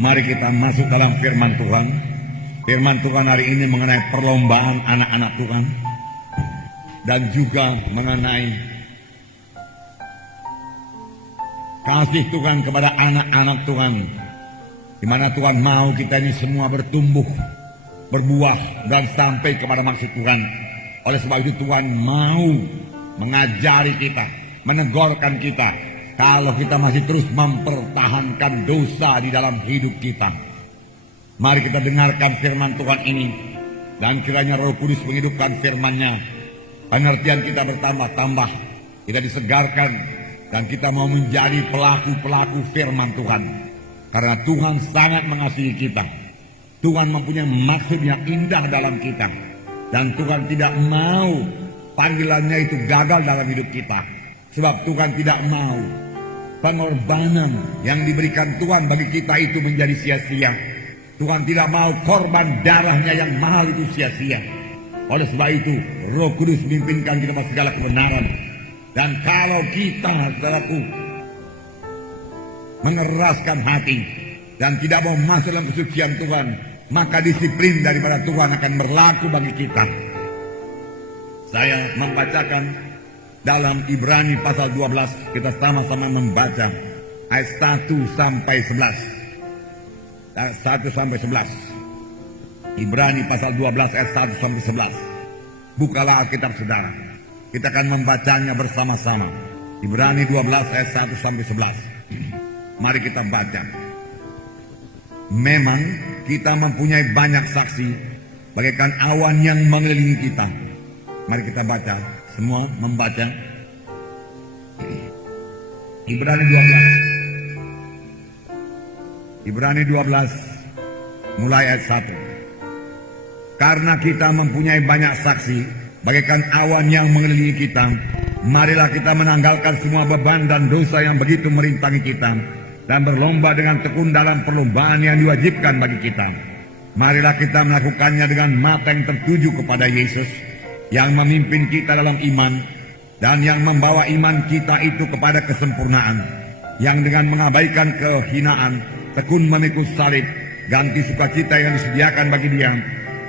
Mari kita masuk dalam firman Tuhan. Firman Tuhan hari ini mengenai perlombaan anak-anak Tuhan dan juga mengenai kasih Tuhan kepada anak-anak Tuhan, di mana Tuhan mau kita ini semua bertumbuh, berbuah dan sampai kepada maksud Tuhan. Oleh sebab itu Tuhan mau mengajari kita, menegurkan kita kalau kita masih terus mempertahankan dosa di dalam hidup kita. Mari kita dengarkan firman Tuhan ini, dan kiranya Roh Kudus menghidupkan firman-Nya. Pengertian kita bertambah-tambah, kita disegarkan, dan kita mau menjadi pelaku-pelaku firman Tuhan. Karena Tuhan sangat mengasihi kita. Tuhan mempunyai maksud yang indah dalam kita. Dan Tuhan tidak mau panggilannya itu gagal dalam hidup kita. Sebab Tuhan tidak mau pengorbanan yang diberikan Tuhan bagi kita itu menjadi sia-sia. Tuhan tidak mau korban darahnya yang mahal itu sia-sia. Oleh sebab itu Roh Kudus memimpinkan kita pada segala kebenaran. Dan kalau kita, saudaraku, mengeraskan hati dan tidak mau masuk dalam kesucian Tuhan, maka disiplin daripada Tuhan akan berlaku bagi kita. Saya membacakan dalam Ibrani pasal 12, kita sama-sama membaca ayat 1 sampai 11. 1 sampai 11. Ibrani pasal 12 ayat 1 sampai 11. Bukalah Alkitab saudara. Kita akan membacanya bersama-sama. Ibrani 12 ayat 1 sampai 11. Mari kita baca. Memang kita mempunyai banyak saksi bagaikan awan yang mengelilingi kita. Mari kita baca. Semua membaca. Ibrani 12. Ibrani 12 mulai ayat 1. Karena kita mempunyai banyak saksi bagaikan awan yang mengelilingi kita, marilah kita menanggalkan semua beban dan dosa yang begitu merintangi kita, dan berlomba dengan tekun dalam perlombaan yang diwajibkan bagi kita. Marilah kita melakukannya dengan mata yang tertuju kepada Yesus, yang memimpin kita dalam iman, dan yang membawa iman kita itu kepada kesempurnaan, yang dengan mengabaikan kehinaan, tekun memikul salib, ganti sukacita yang disediakan bagi Dia,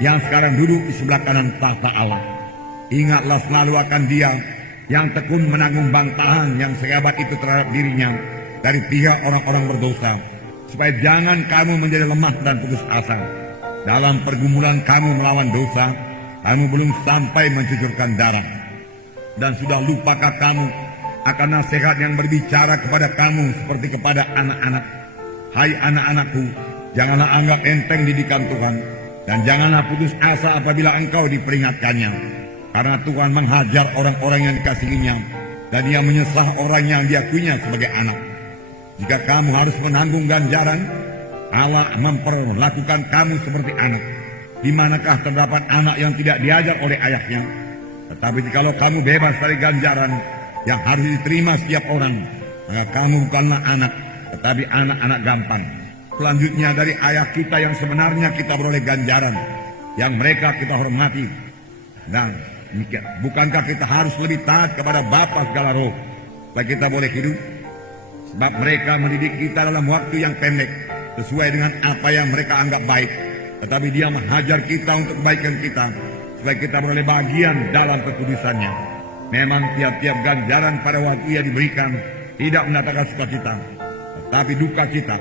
yang sekarang duduk di sebelah kanan tahta Allah. Ingatlah selalu akan Dia yang tekun menanggung bantahan yang sehebat itu terhadap dirinya dari pihak orang-orang berdosa, supaya jangan kamu menjadi lemah dan putus asa. Dalam pergumulan kamu melawan dosa, kamu belum sampai mencucurkan darah. Dan sudah lupakah kamu akan nasihat yang berbicara kepada kamu seperti kepada anak-anak? Hai anak-anakku, janganlah anggap enteng didikan Tuhan, dan janganlah putus asa apabila engkau diperingatkannya. Karena Tuhan menghajar orang-orang yang dikasihinya, dan Dia menyesah orang yang diakuinya sebagai anak. Jika kamu harus menanggung ganjaran, Allah memperlakukan kamu seperti anak. Di manakah terdapat anak yang tidak diajar oleh ayahnya? Tetapi jikalau kamu bebas dari ganjaran yang harus diterima setiap orang, maka kamu bukanlah anak, tetapi anak-anak gampang. Selanjutnya dari ayah kita yang sebenarnya kita beroleh ganjaran, yang mereka kita hormati. Dan bukankah kita harus lebih taat kepada Bapa segala roh, supaya kita boleh hidup? Sebab mereka mendidik kita dalam waktu yang pendek, sesuai dengan apa yang mereka anggap baik. Tetapi Dia menghajar kita untuk kebaikan kita, supaya kita beroleh bagian dalam kekudusannya. Memang tiap-tiap ganjaran pada waktu Ia diberikan tidak mendatangkan sukacita, tetapi duka cita.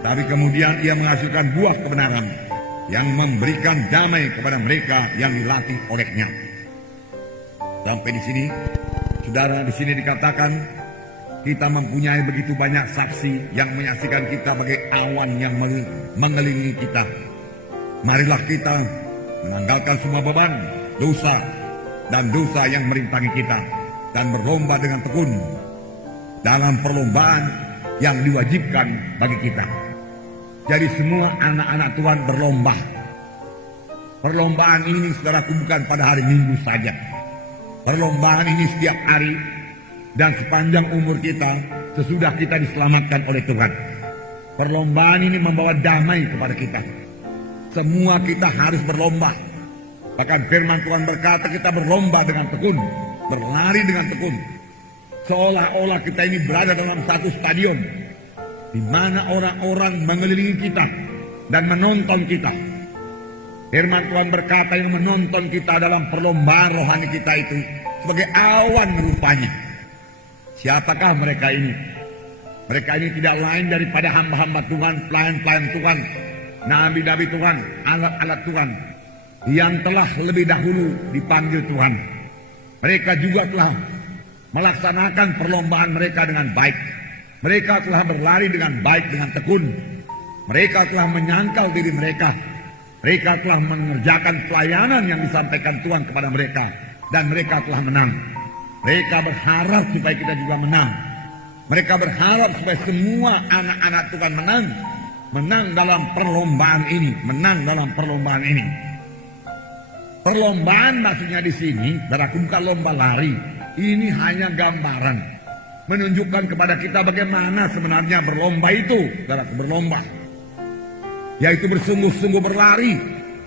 Tapi kemudian Ia menghasilkan buah kebenaran yang memberikan damai kepada mereka yang dilatih olehnya. Sampai di sini, saudara, di sini dikatakan kita mempunyai begitu banyak saksi yang menyaksikan kita sebagai awan yang mengelilingi kita. Marilah kita menanggalkan semua beban, dosa, dan dosa yang merintangi kita, dan berlomba dengan tekun dalam perlombaan yang diwajibkan bagi kita. Jadi semua anak-anak Tuhan berlomba. Perlombaan ini saudaraku bukan pada hari Minggu saja. Perlombaan ini setiap hari dan sepanjang umur kita sesudah kita diselamatkan oleh Tuhan. Perlombaan ini membawa damai kepada kita. Semua kita harus berlomba. Bahkan firman Tuhan berkata kita berlomba dengan tekun, berlari dengan tekun. Seolah-olah kita ini berada dalam satu stadion di mana orang-orang mengelilingi kita dan menonton kita. Firman Tuhan berkata yang menonton kita dalam perlombaan rohani kita itu sebagai awan rupanya. Siapakah mereka ini? Mereka ini tidak lain daripada hamba-hamba Tuhan, pelayan-pelayan Tuhan, nabi-nabi Tuhan, alat-alat Tuhan yang telah lebih dahulu dipanggil Tuhan. Mereka juga telah melaksanakan perlombaan mereka dengan baik. Mereka telah berlari dengan baik, dengan tekun. Mereka telah menyangkal diri mereka. Mereka telah mengerjakan pelayanan yang disampaikan Tuhan kepada mereka. Dan mereka telah menang. Mereka berharap supaya kita juga menang. Mereka berharap supaya semua anak-anak Tuhan menang. Menang dalam perlombaan ini. Menang dalam perlombaan ini. Perlombaan maksudnya di sini, bukan lomba lari. Ini hanya gambaran. Menunjukkan kepada kita bagaimana sebenarnya berlomba itu. Berlomba. Yaitu bersungguh-sungguh berlari.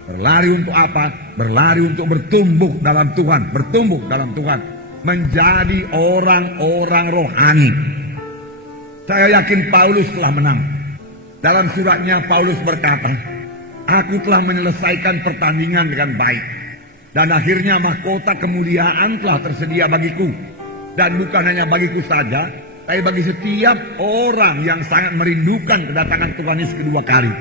Berlari untuk apa? Berlari untuk bertumbuh dalam Tuhan. Bertumbuh dalam Tuhan. Menjadi orang-orang rohani. Saya yakin Paulus telah menang. Dalam suratnya Paulus berkata, aku telah menyelesaikan pertandingan dengan baik. Dan akhirnya mahkota kemuliaan telah tersedia bagiku. Dan bukan hanya bagiku saja, tapi bagi setiap orang yang sangat merindukan kedatangan Tuhan Yesus kedua kali.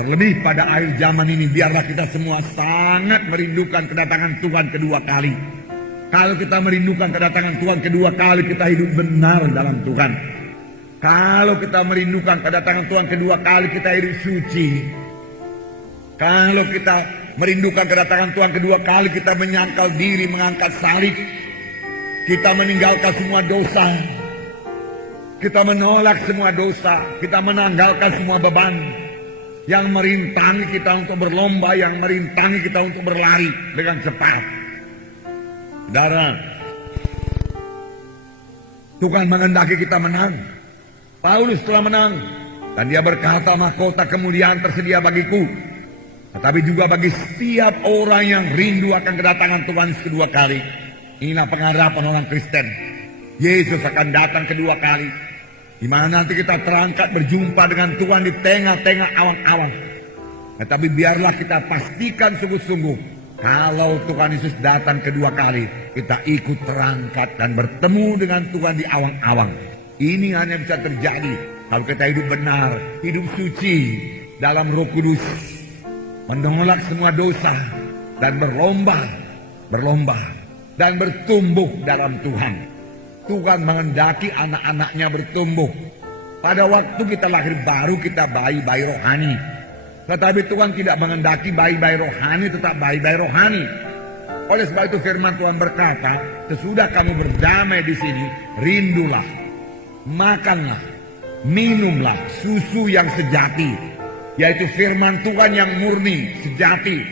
Terlebih pada akhir zaman ini, biarlah kita semua sangat merindukan kedatangan Tuhan kedua kali. Kalau kita merindukan kedatangan Tuhan kedua kali, kita hidup benar dalam Tuhan. Kalau kita merindukan kedatangan Tuhan kedua kali, kita hidup suci. Kalau kita merindukan kedatangan Tuhan kedua kali, kita menyangkal diri, mengangkat salib. Kita meninggalkan semua dosa. Kita menolak semua dosa. Kita menanggalkan semua beban yang merintangi kita untuk berlomba, yang merintangi kita untuk berlari dengan cepat. Saudara, Tuhan menghendaki kita menang. Paulus telah menang. Dan dia berkata, mahkota kemuliaan tersedia bagiku. Tetapi juga bagi setiap orang yang rindu akan kedatangan Tuhan kedua kali. Inilah pengharapan orang Kristen. Yesus akan datang kedua kali. Di mana nanti kita terangkat berjumpa dengan Tuhan di tengah-tengah awang-awang. Tetapi biarlah kita pastikan sungguh-sungguh. Kalau Tuhan Yesus datang kedua kali, kita ikut terangkat dan bertemu dengan Tuhan di awang-awang. Ini hanya bisa terjadi kalau kita hidup benar, hidup suci dalam Roh Kudus. Menolak semua dosa dan berlomba dan bertumbuh dalam Tuhan. Tuhan menghendaki anak-anaknya bertumbuh. Pada waktu kita lahir baru, kita bayi-bayi rohani. Tetapi Tuhan tidak menghendaki bayi-bayi rohani tetap bayi-bayi rohani. Oleh sebab itu firman Tuhan berkata, sesudah kamu berdamai di sini, rindulah, makanlah, minumlah susu yang sejati. Yaitu firman Tuhan yang murni, sejati.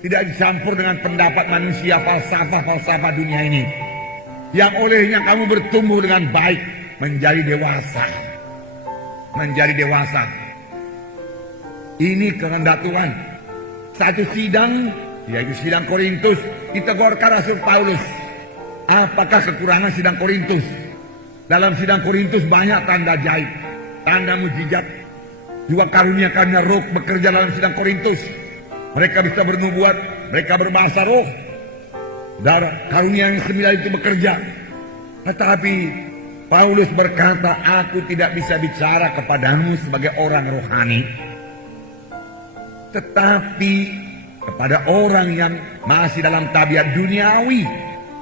Tidak dicampur dengan pendapat manusia, falsafah dunia ini. Yang olehnya kamu bertumbuh dengan baik, menjadi dewasa. Menjadi dewasa. Ini kehendak Tuhan. Satu sidang, yaitu sidang Korintus, ditegurkan Rasul Paulus. Apakah kekurangan sidang Korintus? Dalam sidang Korintus banyak tanda ajaib, tanda mujizat. Juga karunia-karunia roh bekerja dalam sidang Korintus. Mereka bisa bernubuat, mereka berbahasa roh. Darah karunia yang sembilan itu bekerja. Tetapi Paulus berkata, aku tidak bisa bicara kepadamu sebagai orang rohani. Tetapi kepada orang yang masih dalam tabiat duniawi.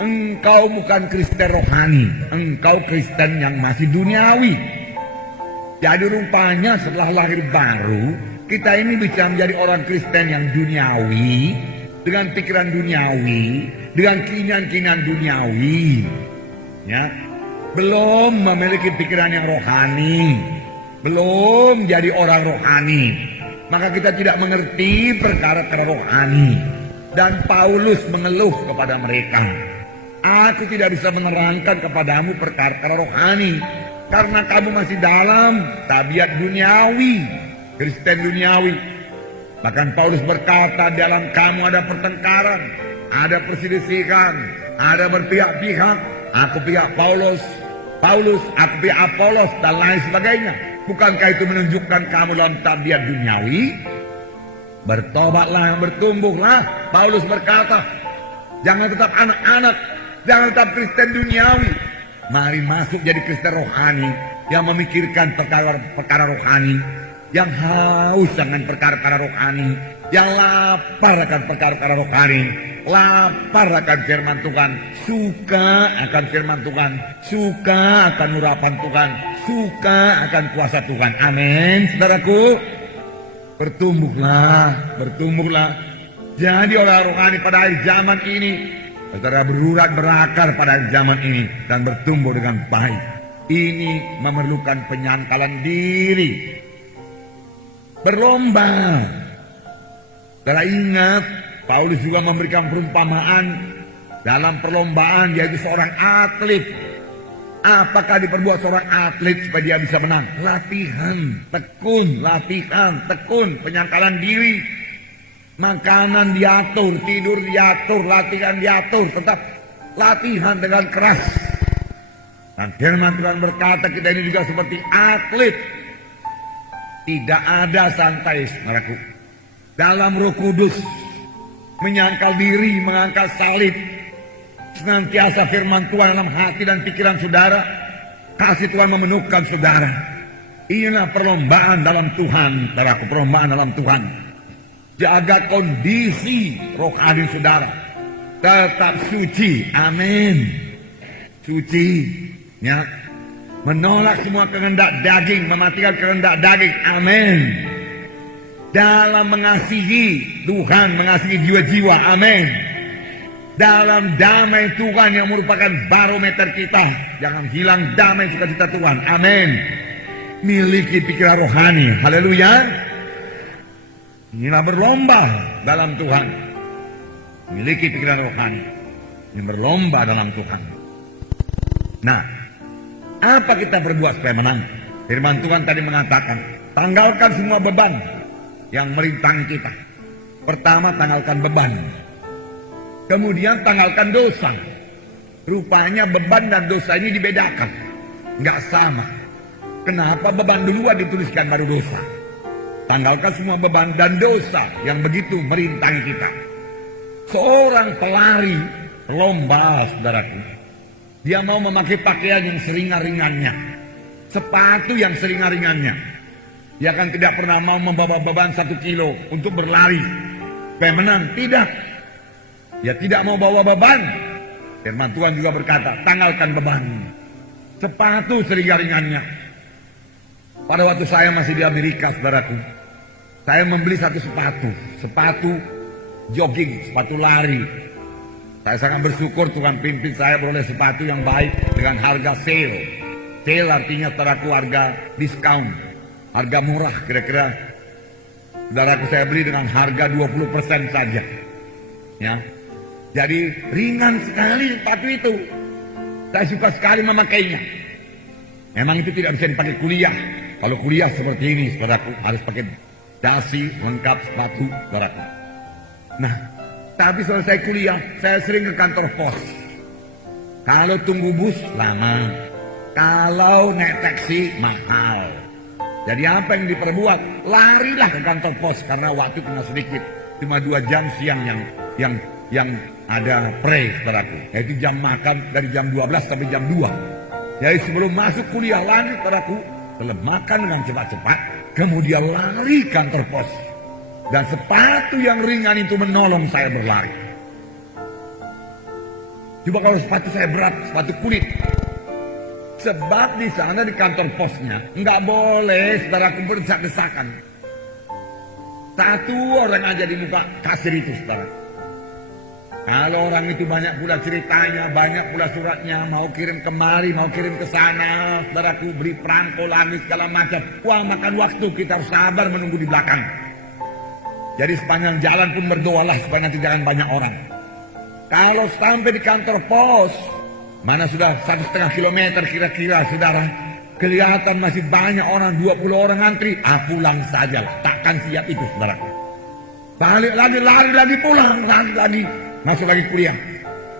Engkau bukan Kristen rohani, engkau Kristen yang masih duniawi. Jadi rupanya setelah lahir baru, kita ini bisa menjadi orang Kristen yang duniawi, dengan pikiran duniawi, dengan keinginan-keinginan duniawi. Ya, belum memiliki pikiran yang rohani, belum jadi orang rohani. Maka kita tidak mengerti perkara-perkara rohani. Dan Paulus mengeluh kepada mereka, aku tidak bisa menerangkan kepadamu perkara-perkara rohani. Karena kamu masih dalam tabiat duniawi, Kristen duniawi. Bahkan Paulus berkata, dalam kamu ada pertengkaran, ada perselisihan, ada berpihak-pihak. Aku pihak Paulus, aku pihak Apolos, dan lain sebagainya. Bukankah itu menunjukkan kamu dalam tabiat duniawi? Bertobatlah, bertumbuhlah. Paulus berkata, jangan tetap anak-anak, jangan tetap Kristen duniawi. Mari masuk jadi Kristen rohani yang memikirkan perkara rohani, yang haus dengan perkara-perkara rohani, yang lapar akan perkara-perkara rohani, lapar akan firman Tuhan, suka akan firman Tuhan, suka akan urapan Tuhan, suka akan kuasa Tuhan. Amin, saudaraku. Bertumbuhlah, bertumbuhlah. Jadi orang rohani pada akhir zaman ini, saudara berurat berakar pada akhir zaman ini dan bertumbuh dengan baik. Ini memerlukan penyantalan diri. Berlomba. Saudara ingat, Paulus juga memberikan perumpamaan dalam perlombaan, yaitu seorang atlet. Apakah diperbuat seorang atlet supaya dia bisa menang? Latihan, tekun, penyantalan diri. Makanan diatur, tidur diatur, latihan diatur, tetap latihan dengan keras. Dan firman Tuhan berkata kita ini juga seperti atlet. Tidak ada santai, saudaraku. Dalam Roh Kudus, menyangkal diri, mengangkat salib. Senantiasa firman Tuhan dalam hati dan pikiran saudara. Kasih Tuhan memenuhkan saudara. Inilah perlombaan dalam Tuhan, saudaraku, perlombaan dalam Tuhan. Jaga kondisi rohani saudara. Tetap suci, amin. Suci, ya. Menolak semua kehendak daging, mematikan kehendak daging, amin. Dalam mengasihi Tuhan, mengasihi jiwa-jiwa, amin. Dalam damai Tuhan yang merupakan barometer kita. Jangan hilang damai sukacita Tuhan. Amin. Miliki pikiran rohani. Haleluya. Inilah berlomba dalam Tuhan. Miliki pikiran rohani. Ini berlomba dalam Tuhan. Nah, apa kita berbuat supaya menang? Firman Tuhan tadi mengatakan, tanggalkan semua beban yang merintangi kita. Pertama, tanggalkan beban. Kemudian tanggalkan dosa. Rupanya beban dan dosa ini dibedakan. Nggak sama. Kenapa beban duluan dituliskan baru dosa? Tanggalkan semua beban dan dosa yang begitu merintangi kita. Seorang pelari, pelomba, saudaraku. Dia mau memakai pakaian yang seringan-ringannya. Sepatu yang seringan-ringannya. Dia akan tidak pernah mau membawa beban 1 kilo untuk berlari. Supaya menang. Tidak. Dia tidak mau bawa beban. Firman Tuhan juga berkata, tanggalkan beban. Sepatu seringan-ringannya. Pada waktu saya masih di Amerika, saudaraku, saya membeli satu sepatu jogging, sepatu lari. Saya sangat bersyukur Tuhan pimpin saya beroleh sepatu yang baik dengan harga sale. Sale artinya, saudaraku, harga diskon, harga murah. Kira-kira saudaraku saya beli dengan harga 20% saja. Ya. Jadi ringan sekali sepatu itu. Saya suka sekali memakainya. Memang itu tidak bisa dipakai kuliah. Kalau kuliah seperti ini, saudaraku, harus pakai dasi lengkap sepatu, saudaraku. Nah, tapi selesai kuliah, saya sering ke kantor pos. Kalau tunggu bus, lama. Kalau naik taksi, mahal. Jadi apa yang diperbuat? Larilah ke kantor pos, karena waktu cuma sedikit. Cuma 2 jam siang yang ada pre, saudaraku. Yaitu jam makan dari jam 12 sampai jam 2. Jadi sebelum masuk kuliah lari, saudaraku, setelah makan dengan cepat-cepat, kemudian lari kantor pos. Dan sepatu yang ringan itu menolong saya berlari. Coba kalau sepatu saya berat, sepatu kulit. Sebab di sana di kantor posnya nggak boleh saudaraku berdesak-desakan. Satu orang aja di muka kasir itu, saudara. Kalau orang itu banyak pula ceritanya, banyak pula suratnya, mau kirim kemari, mau kirim ke sana, saudaraku, beri perangko lagi segala macam. Wah, makan waktu, kita harus sabar menunggu di belakang. Jadi sepanjang jalan pun berdoalah supaya nanti jangan banyak orang. Kalau sampai di kantor pos, mana sudah 1,5 kilometer kira-kira, saudara, kelihatan masih banyak orang, 20 orang antri, pulang saja, takkan siap itu, saudaraku. Balik lagi, lari lagi, pulang, lari lagi. Masuk lagi kuliah.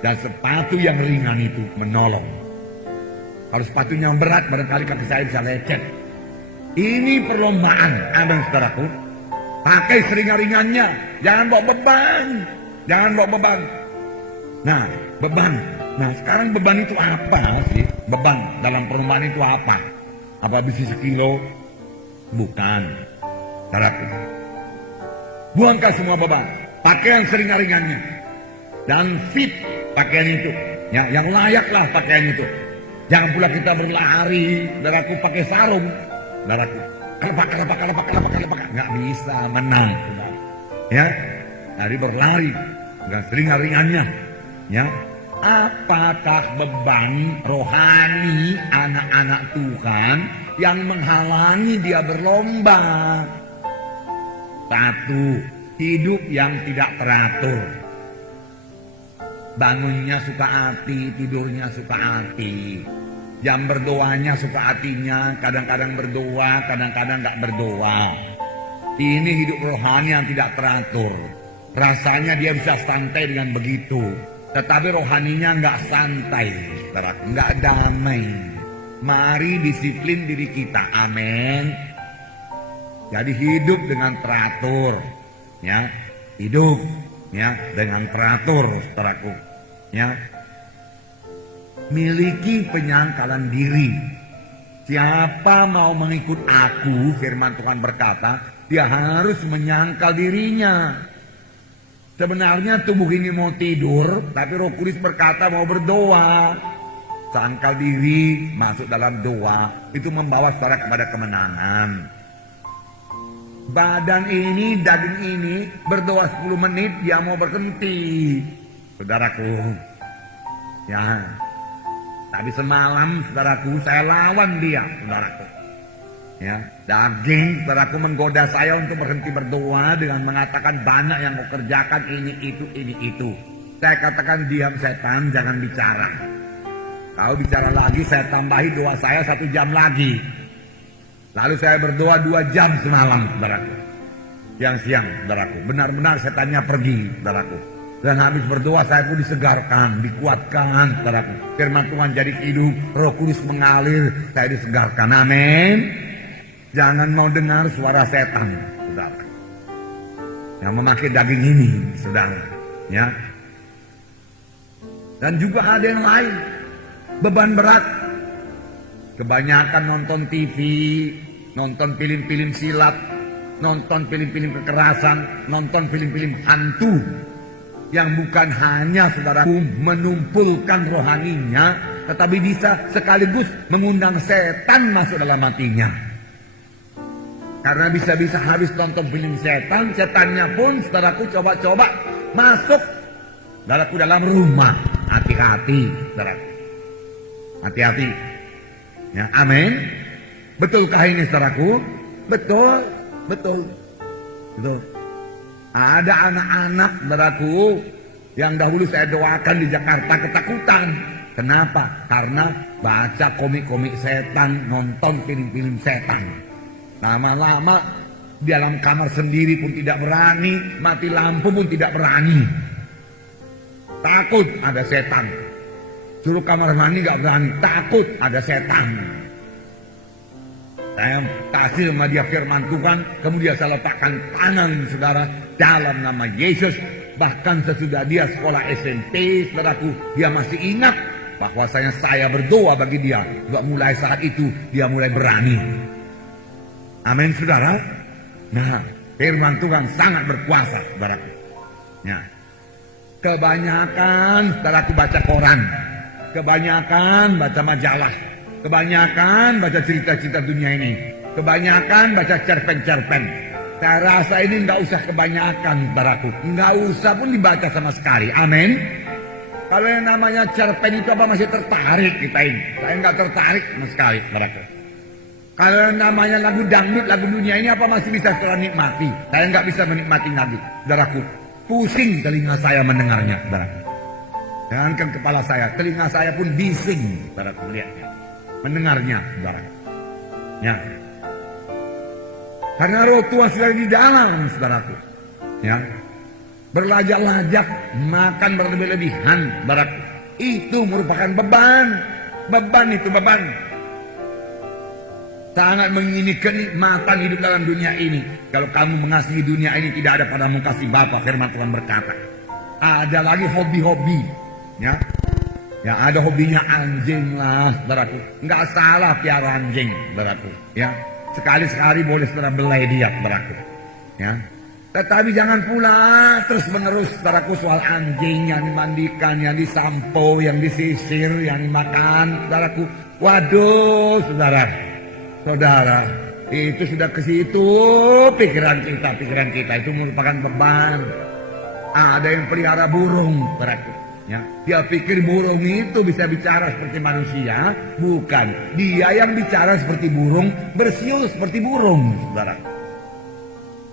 Dan sepatu yang ringan itu menolong. Kalau sepatunya berat, barangkali kaki saya bisa lecet. Ini perlombaan, amin saudaraku. Pakai seringan-ringannya, jangan bawa beban. Jangan bawa beban. Nah, beban. Nah, sekarang beban itu apa sih? Beban dalam perlombaan itu apa? Apa besi sekilo? Bukan. Saudaraku. Buangkan semua beban. Pakai yang seringan-ringannya. Dan fit pakaian itu. Ya, yang layaklah pakaian itu. Jangan pula kita berlari, saudaraku, pakai sarung. Saudaraku, kelepak. Nggak bisa menang. Saudara. Ya, jadi berlari dengan seringan-ringannya. Ya, apakah beban rohani anak-anak Tuhan yang menghalangi dia berlomba? Satu, hidup yang tidak teratur. Bangunnya suka hati, tidurnya suka hati. Jam berdoanya suka hatinya, kadang-kadang berdoa, kadang-kadang gak berdoa. Ini hidup rohani yang tidak teratur. Rasanya dia bisa santai dengan begitu, tetapi rohaninya gak santai, gak damai. Mari disiplin diri kita, amin. Jadi hidup dengan teratur, ya, hidup, ya, dengan teratur, saudaraku, ya. Miliki penyangkalan diri. Siapa mau mengikut aku, firman Tuhan berkata, dia harus menyangkal dirinya. Sebenarnya tubuh ini mau tidur, tapi Roh Kudus berkata mau berdoa. Sangkal diri, masuk dalam doa, itu membawa saudara kepada kemenangan. Badan ini, daging ini, berdoa 10 menit, dia mau berhenti. Saudaraku, ya. Tadi semalam, saudaraku, saya lawan dia, saudaraku. Ya, daging, saudaraku, menggoda saya untuk berhenti berdoa dengan mengatakan banyak yang mau kerjakan ini itu. Saya katakan diam setan, jangan bicara. Kalau bicara lagi, saya tambahi doa saya 1 jam lagi. Lalu saya berdoa 2 jam semalam, saudaraku. Siang-siang, saudaraku. Benar-benar setannya pergi, saudaraku. Dan habis berdoa saya pun disegarkan, dikuatkan, saudaraku. Firman Tuhan jadi hidup, Roh Kudus mengalir, saya disegarkan. Amin. Jangan mau dengar suara setan, saudara. Yang memakai daging ini, saudara. Ya. Dan juga ada yang lain, beban berat. Kebanyakan nonton TV, nonton film-film silap, nonton film-film kekerasan, nonton film-film hantu. Yang bukan hanya saudaraku menumpulkan rohaninya, tetapi bisa sekaligus mengundang setan masuk dalam hatinya. Karena bisa-bisa habis nonton film setan, setannya pun saudaraku coba-coba masuk saudaraku dalam rumah. Hati-hati, saudaraku. Hati-hati. Ya, amin. Betulkah ini, saudaraku? Betul. Ada anak-anak, saudaraku, yang dahulu saya doakan di Jakarta ketakutan. Kenapa? Karena baca komik-komik setan, nonton film-film setan. Lama-lama di dalam kamar sendiri pun tidak berani, mati lampu pun tidak berani. Takut ada setan. Suruh kamar mandi gak berani, takut ada setan. Saya kasih sama dia firman Tuhan, kemudian saya letakkan tangan saudara dalam nama Yesus. Bahkan sesudah dia sekolah SMP, saudaraku, dia masih ingat bahwasanya saya berdoa bagi dia. Mulai saat itu dia mulai berani. Amin, saudara. Nah, firman Tuhan sangat berkuasa, saudaraku. Ya. Kebanyakan saudaraku baca koran, kebanyakan baca majalah, kebanyakan baca cerita-cerita dunia ini, kebanyakan baca cerpen-cerpen. Saya rasa ini nggak usah kebanyakan, saudaraku. Nggak usah pun dibaca sama sekali. Amin. Kalau yang namanya cerpen itu apa masih tertarik kita ini? Saya nggak tertarik sama sekali, saudaraku. Kalau yang namanya lagu dangdut, lagu dunia ini apa masih bisa kita nikmati? Saya nggak bisa menikmati lagi, saudaraku. Pusing telinga saya mendengarnya, saudaraku. Jangankan kepala saya, telinga saya pun bising, saudaraku, lihatnya. Mendengarnya, saudaraku. Ya. Karena roh Tuhan sudah di dalam, saudaraku. Ya. Berlajak-lajak, makan berlebih-lebihan, saudaraku. Itu merupakan beban. Beban itu beban. sangat mengingini kenikmatan hidup dalam dunia ini. Kalau kamu mengasihi dunia ini, tidak ada padamu kasih Bapa, firman Tuhan berkata. Ada lagi hobi-hobi, ya. Ya, ada hobinya anjing lah, saudaraku. Nggak salah piara anjing, saudaraku. Ya, sekali-sekali boleh saudara belai dia, saudaraku. Ya, tetapi jangan pula terus menerus, saudaraku, soal anjing yang dimandikan, yang disampo, yang disisir, yang dimakan, saudaraku. Waduh, saudara, itu sudah ke situ pikiran kita itu merupakan beban. Ada yang pelihara burung, saudaraku. Ya, dia pikir burung itu bisa bicara seperti manusia. Bukan, dia yang bicara seperti burung, bersiul seperti burung, saudara.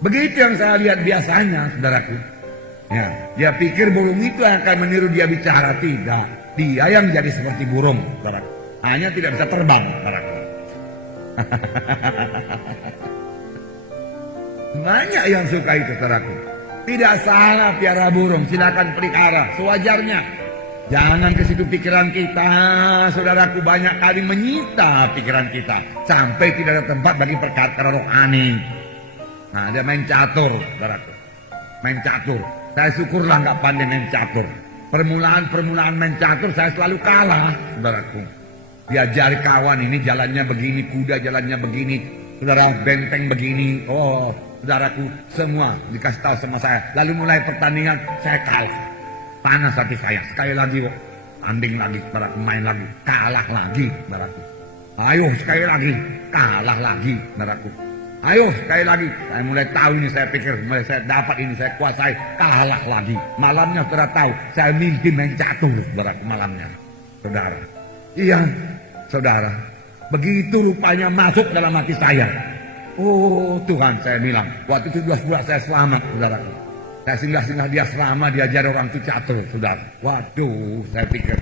Begitu yang saya lihat biasanya, saudaraku. Ya, dia pikir burung itu yang akan meniru dia bicara. Tidak, dia yang jadi seperti burung, saudaraku. Hanya tidak bisa terbang, saudaraku. Banyak yang suka itu, saudaraku. Tidak salah piara burung, silakan pelihara sewajarnya. Jangan ke situ pikiran kita, saudaraku, banyak kali menyita pikiran kita sampai tidak ada tempat bagi perkara rohani. Nah, dia main catur, saudaraku. Main catur. Saya syukurlah nggak pandai main catur. Permulaan main catur saya selalu kalah, saudaraku. Diajari kawan, ini jalannya begini, kuda jalannya begini, saudara, benteng begini. Oh, saudaraku, semua dikasih tahu sama saya. Lalu mulai pertandingan, saya kalah. Panas hati saya. Sekali lagi, tanding lagi, saudaraku, main lagi, kalah lagi, saudaraku. Ayo sekali lagi, kalah lagi, saudaraku. Ayo sekali lagi, saya mulai tahu ini, saya pikir, mulai saya dapat ini, saya kuasai, kalah lagi. Malamnya saudara tahu, saya mimpi main catur, saudaraku, malamnya, saudara. Iya, saudara, begitu rupanya masuk dalam hati saya. Oh Tuhan, saya bilang, waktu itu 12 saya selamat, saudaraku. Saya singgah-singgah dia selama diajar orang itu catur, saudara. Waduh, saya pikir,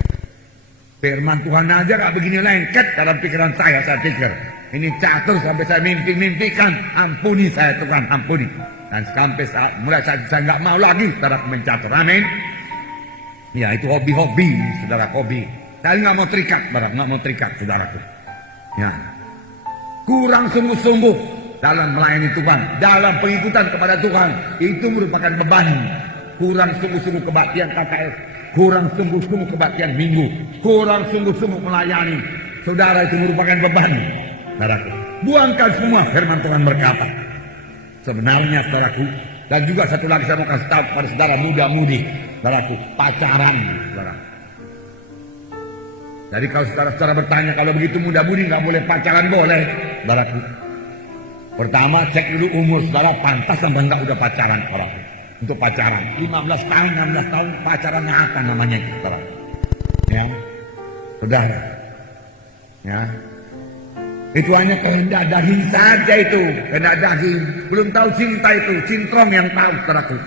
firman Tuhan aja gak begini lengket dalam pikiran saya pikir. Ini catur sampai saya mimpikan, ampuni saya Tuhan, ampuni. Dan sampai mulai saya gak mau lagi, saudara, main catur, amin. Ya, itu hobi-hobi, saudara, hobi. Saya nggak mau terikat, nggak mau terikat, saudaraku. Ya, kurang sungguh-sungguh dalam melayani Tuhan, dalam pengikutan kepada Tuhan, itu merupakan beban. Kurang sungguh-sungguh kebaktian KKS, kurang sungguh-sungguh kebaktian minggu, kurang sungguh-sungguh melayani, saudara, itu merupakan beban, saudaraku. Buangkan semua, firman Tuhan berkata. Sebenarnya, saudaraku, dan juga satu lagi saya mau kasih tahu kepada saudara muda-mudi, saudaraku, pacaran, saudara. Jadi kalau saudara-saudara bertanya, kalau begitu muda-mudi nggak boleh pacaran, boleh, saudaraku. Pertama, cek dulu umur saudara, pantas dan enggak udah pacaran, saudaraku. Untuk pacaran, 15 tahun, 16 tahun, pacaran apa namanya, saudara. Ya, saudara. Ya, itu hanya kehendak daging saja itu, kehendak daging. Belum tahu cinta itu, cintrong yang tahu, saudaraku.